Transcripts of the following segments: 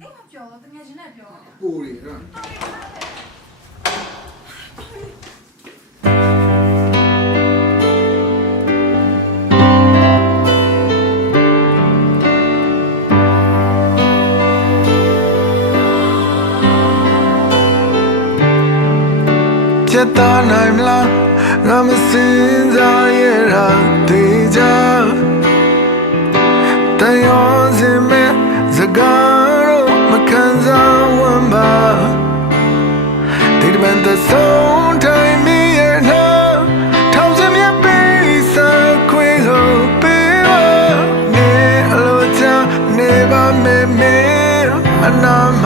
အိမ်မပြောတော့တကယ်ချင်းနဲ့ပြောတယ် ပူရီဟာချက်သားနိုင်မလားငါမစင်စားရတာတေချာတန်ရောစင်မဲ့စကားတော့မခံစားဝမ်းပါဒီတမန်တဲ့ဆုံးတိုင်းမီးရဲ့နာထောင်စမြပေးစားခွေကိုပေးပါနေအလိုချနေပါမေမေအနာမ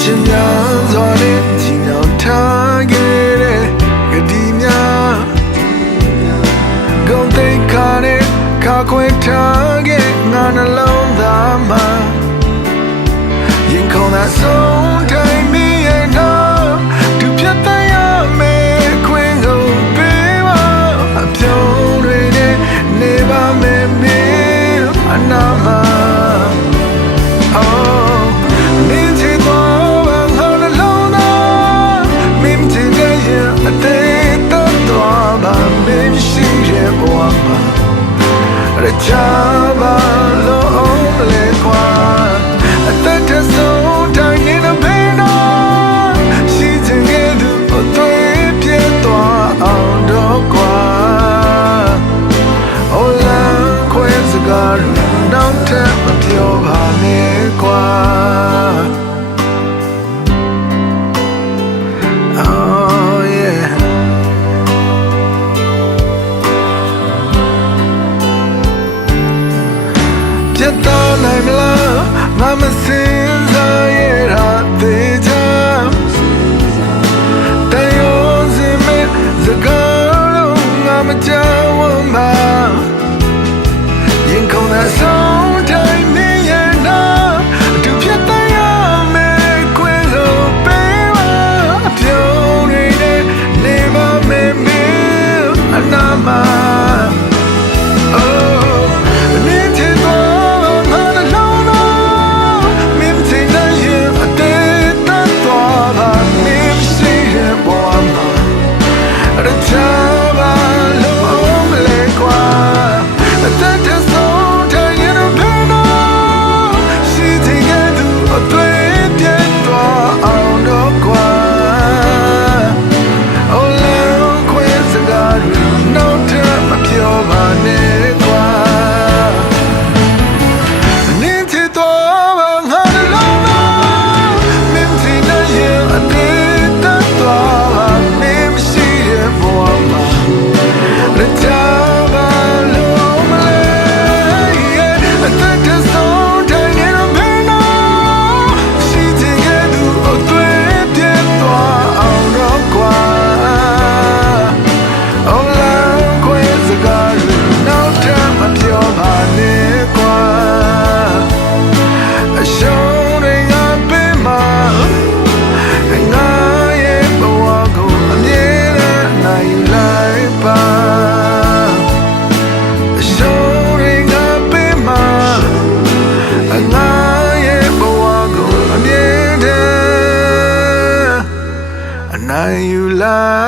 ချင်များစွာနဲ့ချီနှောင်ထားခဲ့တဲ့ကတိများဂုံသိက္ခာနဲ့ခါခွေထားခဲ့ငါနှလုံးသားမှာရင်ခုန်တဲ့ဆုံးတိုင်းမီးရဲ့နောက်သူပြတ်တဲ့ရမယ်ခွင်ကိုပေးပါအပြုံးတွေနဲ့နေပါမယ်မင်းအနာမချာပါလို့လေကွာအသက်တဆုံးတိုင်းနေတော့ဘယ်တော့ရှိချင်ခဲ့သူအသွေးပြတ်သွားအောင်တော့ကွာဟိုလမ်းခွဲစကားနောက်ထပ်မပြောပါနဲ့ကွာချက်သားနိုင်မလားငါမစင်စားရတာတေချာတန်ရောစင်မဲ့စကားတော့ငါမကြောက်ဝမ်းပါရင်ခုန်တဲ့ဆုံးတိုင်းမင်းရဲ့နာသူပြတ်တဲ့ရမယ်ခွင်ကိုပေးပါအပြုံးတွေနဲ့နေပါမယ်မင်းအနာမနိုင်ယူလာ